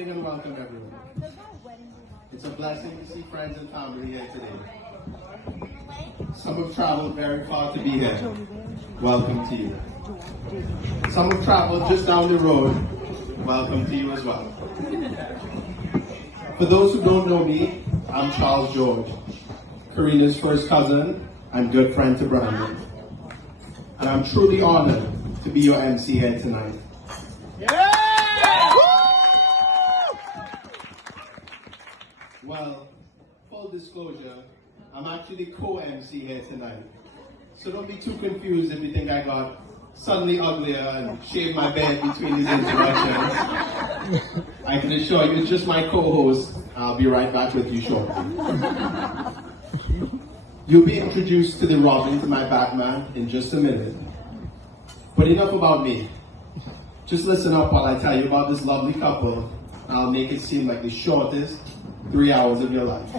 evening and welcome everyone. It's a blessing to see friends and family here today. Some have traveled very far to be here. Welcome to you. Some have traveled just down the road. Welcome to you as well. For those who don't know me, I'm Charles George, Carina's first cousin and good friend to Brandon. And I'm truly honored to be your MC here tonight. Well, full disclosure, I'm actually co-MC here tonight. So don't be too confused if you think I got suddenly uglier and shaved my beard between these introductions. I can assure you, it's just my co-host. I'll be right back with you shortly. You'll be introduced to the Robin to my Batman in just a minute. But enough about me. Just listen up while I tell you about this lovely couple. I'll make it seem like the shortest 3 hours of your life.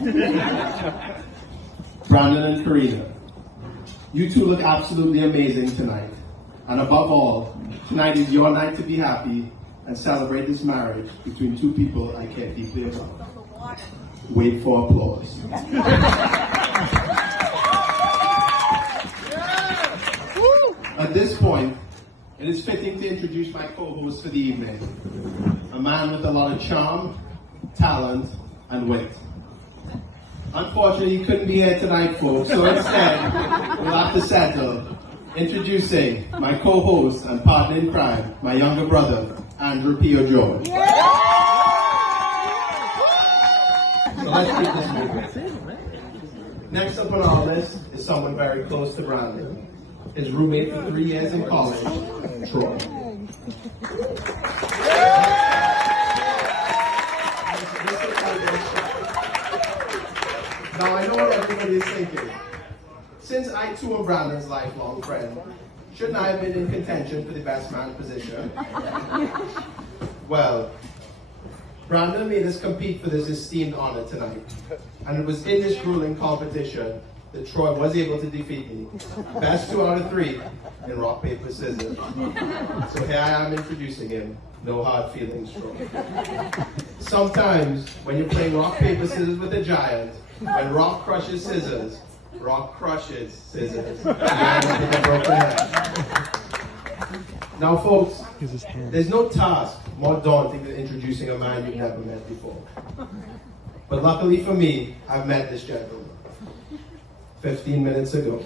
Brandon and Carina, you two look absolutely amazing tonight. And above all, tonight is your night to be happy and celebrate this marriage between two people I care deeply about. Wait for applause. At this point, it is fitting to introduce my co-host for the evening, a man with a lot of charm, talent, and wit. Unfortunately, he couldn't be here tonight, folks, so instead, we'll have to settle. Introducing my co-host and partner in crime, my younger brother, Andrew P. George. So let's keep this moving. Next up on our list is someone very close to Brandon. His roommate for 3 years in college, Troy. Now I know what everybody is thinking. Since I too am Brandon's lifelong friend, shouldn't I have been in contention for the best man position? Well, Brandon made us compete for this esteemed honor tonight. And it was in this grueling competition that Troy was able to defeat me. Best 2 out of 3 in rock, paper, scissors. So here I am introducing him. No hard feelings, Troy. Sometimes when you're playing rock, paper, scissors with a giant, when rock crushes scissors, rock crushes scissors. Now folks, there's no task more daunting than introducing a man you've never met before. But luckily for me, I've met this gentleman 15 minutes ago.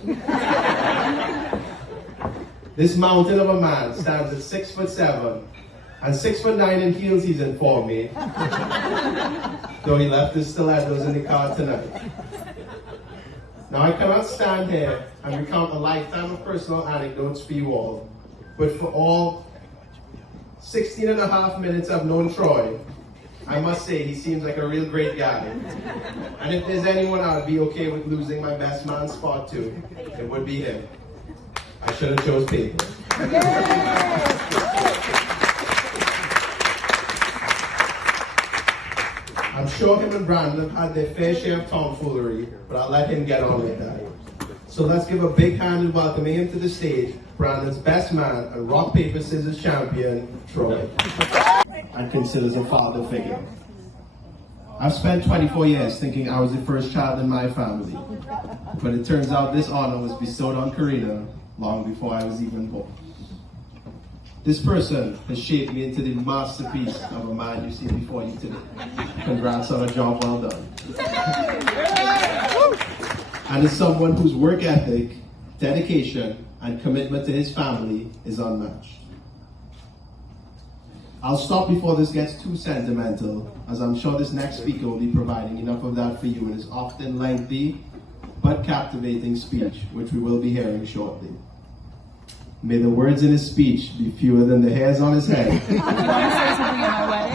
This mountain of a man stands at 6'7" and 6'9" in heels he's informed me, though he left his stilettos in the car tonight. Now I cannot stand here and recount a lifetime of personal anecdotes for you all, but for all 16 and a half minutes I've known Troy, I must say he seems like a real great guy. And if there's anyone I'd be okay with losing my best man spot to, it would be him. I should have chose paper. I'm sure him and Brandon have had their fair share of tomfoolery, but I'll let him get on with that. So let's give a big hand in welcoming him to the stage, Brandon's best man and rock, paper, scissors champion, Troy. And considers a father figure. I've spent 24 years thinking I was the first child in my family, but it turns out this honor was bestowed on Carina long before I was even born. This person has shaped me into the masterpiece of a man you see before you today. Congrats on a job well done. And is someone whose work ethic, dedication, and commitment to his family is unmatched. I'll stop before this gets too sentimental, as I'm sure this next speaker will be providing enough of that for you in his often lengthy but captivating speech, which we will be hearing shortly. May the words in his speech be fewer than the hairs on his head.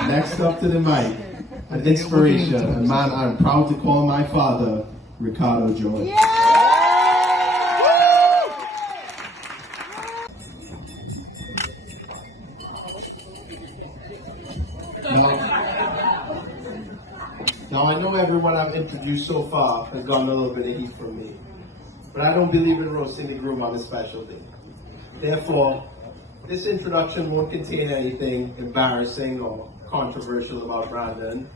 Next up to the mic, an inspiration, a man I'm proud to call my father, Ricardo George. Yeah! Now I know everyone I've introduced so far has gotten a little bit of heat from me, but I don't believe in roasting the groom on a special day. Therefore, this introduction won't contain anything embarrassing or controversial about Brandon.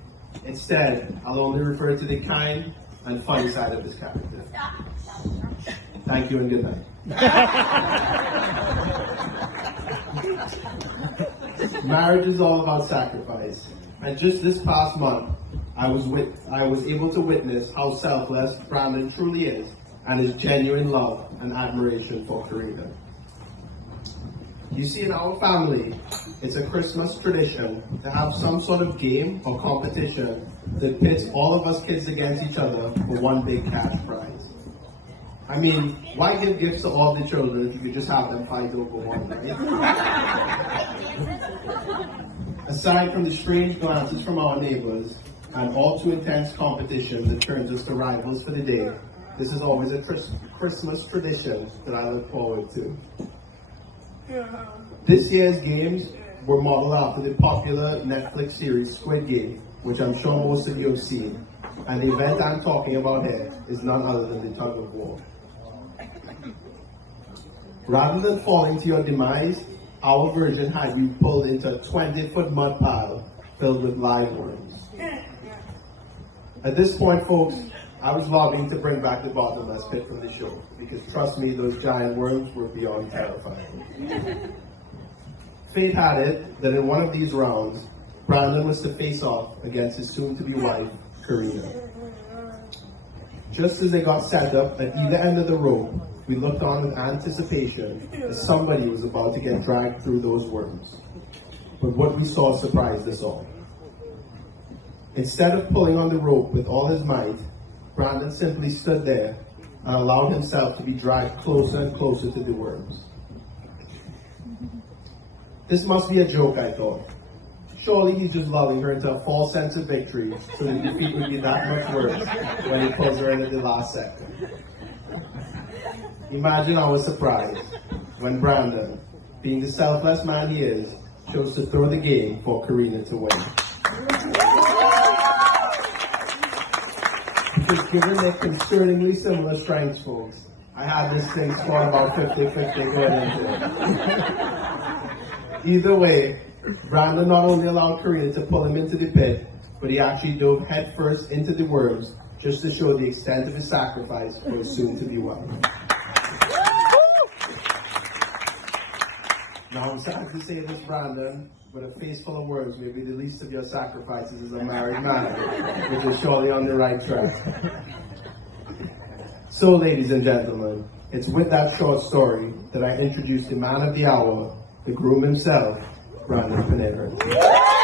Instead, I'll only refer to the kind and funny side of his character. Thank you and good night. Marriage is all about sacrifice. And just this past month, I was able to witness how selfless Brandon truly is and his genuine love and admiration for Carina. You see, in our family, it's a Christmas tradition to have some sort of game or competition that pits all of us kids against each other for one big cash prize. I mean, why give gifts to all the children if you could just have them fight over one, right? Aside from the strange glances from our neighbors and all too intense competition that turns us to rivals for the day, this is always a Christmas tradition that I look forward to. This year's games were modeled after the popular Netflix series Squid Game, which I'm sure most of you have seen. And the event I'm talking about here is none other than the tug of war. Rather than falling to your demise, our version had you pulled into a 20-foot mud pile filled with live worms. At this point, folks, I was lobbying to bring back the bottomless pit from the show, because trust me, those giant worms were beyond terrifying. Fate had it that in one of these rounds, Brandon was to face off against his soon-to-be wife, Carina. Just as they got set up at either end of the rope, we looked on with anticipation as somebody was about to get dragged through those worms. But what we saw surprised us all. Instead of pulling on the rope with all his might, Brandon simply stood there and allowed himself to be dragged closer and closer to the worms. This must be a joke, I thought. Surely he's just lulling her into a false sense of victory so the defeat would be that much worse when he pulls her in at the last second. Imagine our surprise when Brandon, being the selfless man he is, chose to throw the game for Carina to win. Because given their concerningly similar strengths, folks, I had this thing scored about 50-50 going into it. Either way, Brandon not only allowed Carina to pull him into the pit, but he actually dove headfirst into the worms just to show the extent of his sacrifice for his soon-to-be wife. Now, I'm sad to say this, Brandon, but a face full of worms may be the least of your sacrifices as a married man, which is surely on the right track. So, ladies and gentlemen, it's with that short story that I introduce the man of the hour, the groom himself, Brandon Panera.